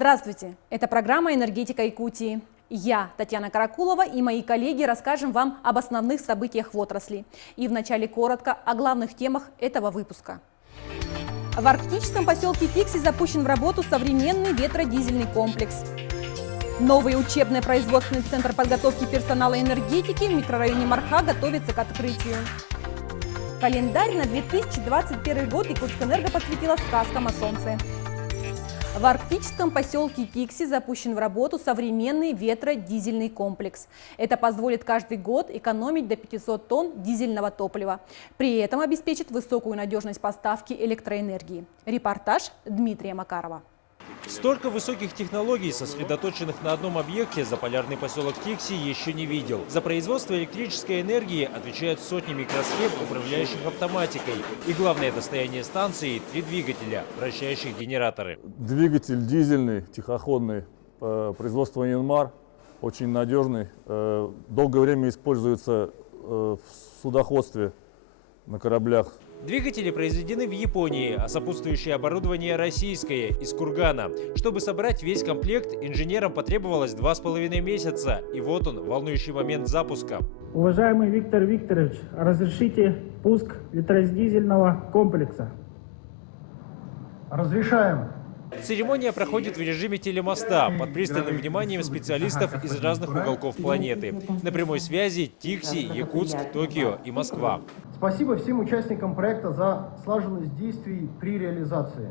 Здравствуйте! Это программа «Энергетика Якутии». Я, Татьяна Каракулова, и мои коллеги расскажем вам об основных событиях в отрасли. И вначале коротко о главных темах этого выпуска. В арктическом поселке Тикси запущен в работу современный ветродизельный комплекс. Новый учебно-производственный центр подготовки персонала энергетики в микрорайоне Марха готовится к открытию. Календарь на 2021 год Якутскэнерго посвятила сказкам о солнце. В арктическом поселке Тикси запущен в работу современный ветродизельный комплекс. Это позволит каждый год экономить до 500 тонн дизельного топлива. При этом обеспечит высокую надежность поставки электроэнергии. Репортаж Дмитрия Макарова. Столько высоких технологий, сосредоточенных на одном объекте, заполярный поселок Тикси еще не видел. За производство электрической энергии отвечают сотни микросхем, управляющих автоматикой. И главное достояние станции – 3 двигателя, вращающих генераторы. Двигатель дизельный, тихоходный, производства Янмар, очень надежный. Долгое время используется в судоходстве на кораблях. Двигатели произведены в Японии, а сопутствующее оборудование российское, из Кургана. Чтобы собрать весь комплект, инженерам потребовалось 2,5 месяца. И вот он, волнующий момент запуска. Уважаемый Виктор Викторович, разрешите пуск ветродизельного комплекса? Разрешаем. Церемония проходит в режиме телемоста под пристальным вниманием специалистов из разных уголков планеты. На прямой связи Тикси, Якутск, Токио и Москва. Спасибо всем участникам проекта за слаженность действий при реализации.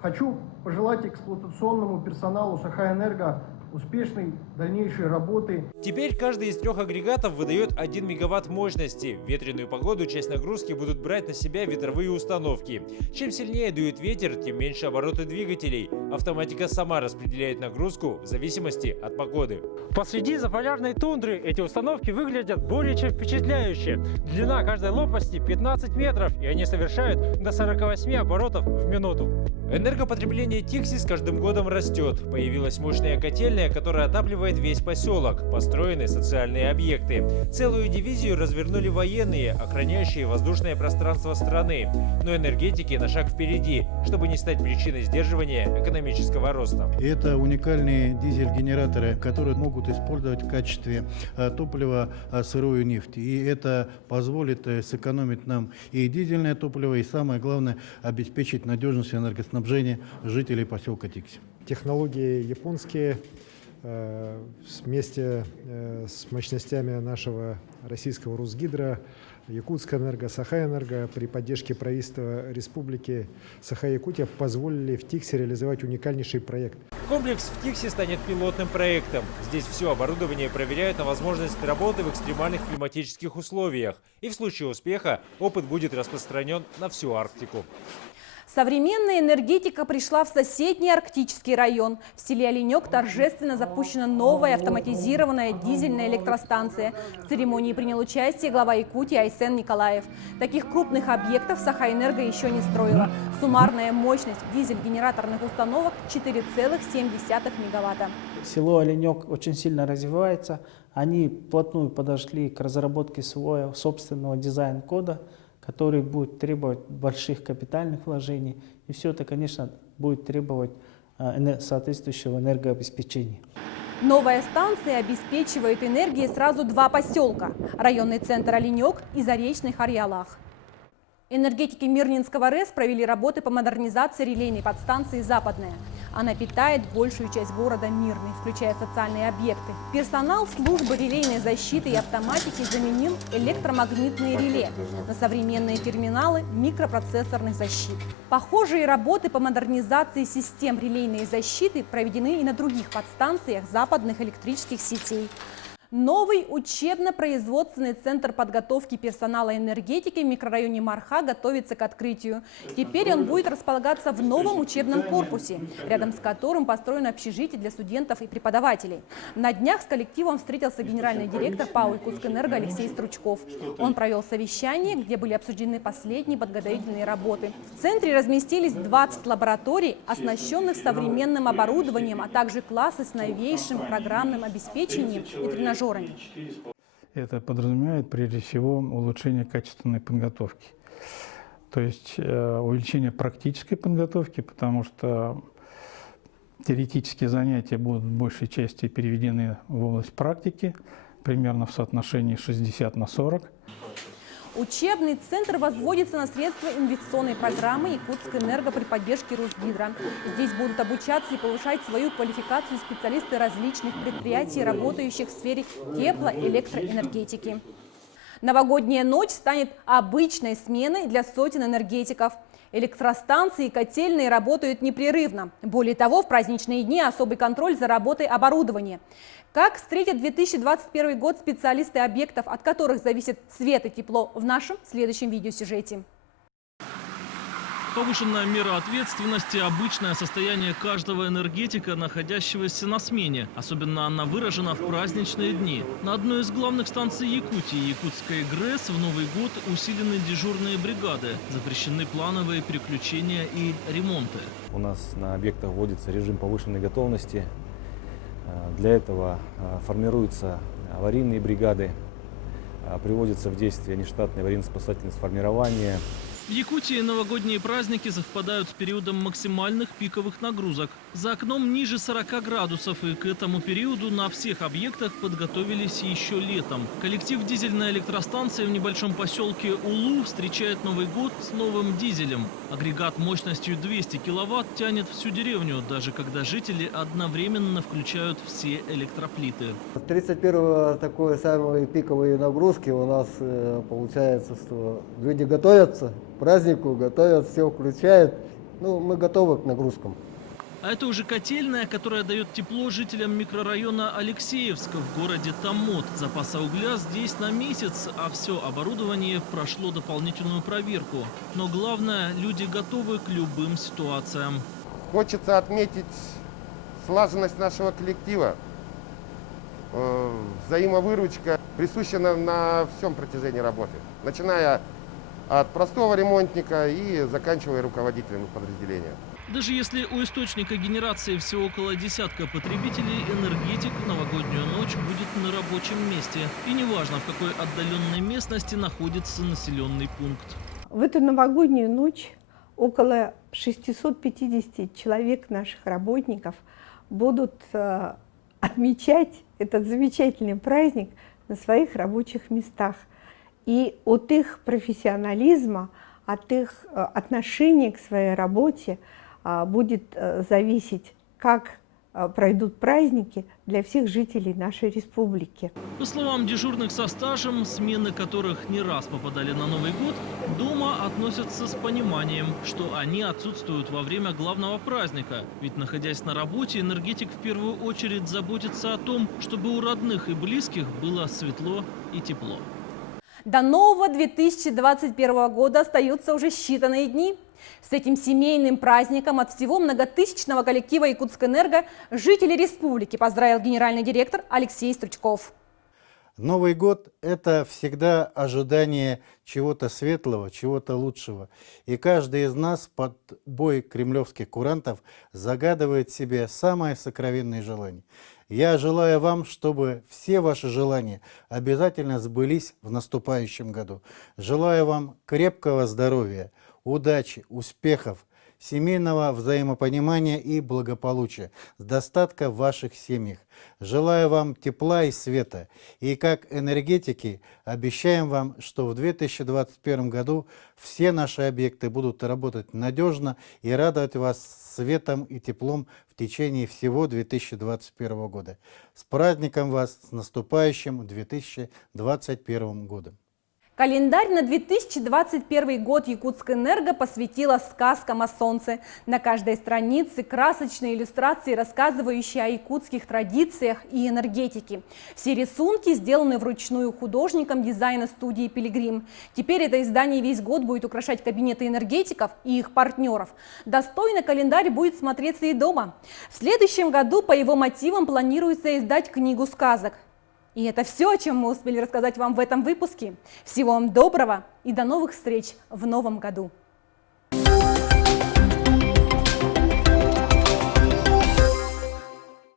Хочу пожелать эксплуатационному персоналу Сахаэнерго успешной дальнейшей работы. Теперь каждый из 3 агрегатов выдает 1 мегаватт мощности. В ветреную погоду часть нагрузки будут брать на себя ветровые установки. Чем сильнее дует ветер, тем меньше обороты двигателей. Автоматика сама распределяет нагрузку в зависимости от погоды. Посреди заполярной тундры эти установки выглядят более чем впечатляюще. Длина каждой лопасти 15 метров, и они совершают до 48 оборотов в минуту. Энергопотребление Тикси с каждым годом растет. Появилась мощная котельная, которая отапливает весь поселок. Построены социальные объекты. Целую дивизию развернули военные, охраняющие воздушное пространство страны. Но энергетики на шаг впереди, чтобы не стать причиной сдерживания экономического роста. Это уникальные дизель-генераторы, которые могут использовать в качестве топлива сырую нефть. И это позволит сэкономить нам и дизельное топливо, и самое главное, обеспечить надежность энергоснабжения жителей поселка Тикси. Технологии японские вместе с мощностями нашего российского Русгидро, Якутскэнерго, Сахаэнерго при поддержке правительства Республики Саха-Якутия позволили в Тикси реализовать уникальнейший проект. Комплекс в Тикси станет пилотным проектом. Здесь все оборудование проверяют на возможность работы в экстремальных климатических условиях. И в случае успеха опыт будет распространен на всю Арктику. Современная энергетика пришла в соседний арктический район. В селе Оленек торжественно запущена новая автоматизированная дизельная электростанция. В церемонии принял участие глава Якутии Айсен Николаев. Таких крупных объектов Сахаэнерго еще не строила. Суммарная мощность дизель-генераторных установок 4,7 мегаватта. Село Оленек очень сильно развивается. Они вплотную подошли к разработке своего собственного дизайн-кода, который будет требовать больших капитальных вложений. И все это, конечно, будет требовать соответствующего энергообеспечения. Новая станция обеспечивает энергией сразу 2 поселка – районный центр Оленек и Заречный Харьялах. Энергетики Мирнинского РЭС провели работы по модернизации релейной подстанции «Западная». Она питает большую часть города Мирный, включая социальные объекты. Персонал службы релейной защиты и автоматики заменил электромагнитные реле на современные терминалы микропроцессорных защит. Похожие работы по модернизации систем релейной защиты проведены и на других подстанциях западных электрических сетей. Новый учебно-производственный центр подготовки персонала энергетики в микрорайоне Марха готовится к открытию. Теперь он будет располагаться в новом учебном корпусе, рядом с которым построено общежитие для студентов и преподавателей. На днях с коллективом встретился генеральный директор ПАО «Якутскэнерго» Алексей Стручков. Он провел совещание, где были обсуждены последние подготовительные работы. В центре разместились 20 лабораторий, оснащенных современным оборудованием, а также классы с новейшим программным обеспечением и тренажерами. Это подразумевает прежде всего улучшение качественной подготовки. То есть увеличение практической подготовки, потому что Теоретические занятия будут в большей части переведены в область практики, примерно в соотношении 60/40. Учебный центр возводится на средства инвестиционной программы «Якутскэнерго» при поддержке Русгидро. Здесь будут обучаться и повышать свою квалификацию специалисты различных предприятий, работающих в сфере теплоэлектроэнергетики. Новогодняя ночь станет обычной сменой для сотен энергетиков. Электростанции и котельные работают непрерывно. Более того, в праздничные дни особый контроль за работой оборудования. Как встретят 2021 год специалисты объектов, от которых зависит свет и тепло, в нашем следующем видеосюжете. Повышенная мера ответственности – обычное состояние каждого энергетика, находящегося на смене. Особенно она выражена в праздничные дни. На одной из главных станций Якутии, Якутской ГРЭС, в Новый год усилены дежурные бригады. Запрещены плановые переключения и ремонты. У нас на объектах вводится режим повышенной готовности. Для этого формируются аварийные бригады, приводятся в действие нештатные аварийно-спасательные сформирования. В Якутии новогодние праздники совпадают с периодом максимальных пиковых нагрузок. За окном ниже 40 градусов, и к этому периоду на всех объектах подготовились еще летом. Коллектив дизельной электростанции в небольшом поселке Улу встречает Новый год с новым дизелем. Агрегат мощностью 200 киловатт тянет всю деревню, даже когда жители одновременно включают все электроплиты. 31-го такой самые пиковые нагрузки у нас получается, что люди готовятся к празднику, готовят, все включают. Ну, мы готовы к нагрузкам. А это уже котельная, которая дает тепло жителям микрорайона Алексеевска в городе Томмот. Запаса угля здесь на месяц, а все оборудование прошло дополнительную проверку. Но главное, люди готовы к любым ситуациям. Хочется отметить слаженность нашего коллектива. Взаимовыручка присуща на всем протяжении работы. Начиная от простого ремонтника и заканчивая руководителем подразделения. Даже если у источника генерации всего около десятка потребителей, энергетик в новогоднюю ночь будет на рабочем месте. И неважно, в какой отдаленной местности находится населенный пункт. В эту новогоднюю ночь около 650 человек наших работников будут отмечать этот замечательный праздник на своих рабочих местах. И от их профессионализма, от их отношения к своей работе будет зависеть, как пройдут праздники для всех жителей нашей республики. По словам дежурных со стажем, смены которых не раз попадали на Новый год, дома относятся с пониманием, что они отсутствуют во время главного праздника. Ведь, находясь на работе, энергетик в первую очередь заботится о том, чтобы у родных и близких было светло и тепло. До нового 2021 года остаются уже считанные дни. С этим семейным праздником от всего многотысячного коллектива «Якутскэнерго» жители республики поздравил генеральный директор Алексей Стручков. Новый год – это всегда ожидание чего-то светлого, чего-то лучшего. И каждый из нас под бой кремлевских курантов загадывает себе самое сокровенное желание. Я желаю вам, чтобы все ваши желания обязательно сбылись в наступающем году. Желаю вам крепкого здоровья, удачи, успехов, семейного взаимопонимания и благополучия, достатка в ваших семьях. Желаю вам тепла и света. И как энергетики обещаем вам, что в 2021 году все наши объекты будут работать надежно и радовать вас светом и теплом в течение всего 2021 года. С праздником вас, с наступающим 2021 годом! Календарь на 2021 год «Якутскэнерго» посвятила сказкам о солнце. На каждой странице красочные иллюстрации, рассказывающие о якутских традициях и энергетике. Все рисунки сделаны вручную художником дизайна студии «Пилигрим». Теперь это издание весь год будет украшать кабинеты энергетиков и их партнеров. Достойно календарь будет смотреться и дома. В следующем году по его мотивам планируется издать книгу сказок. И это все, о чем мы успели рассказать вам в этом выпуске. Всего вам доброго и до новых встреч в новом году!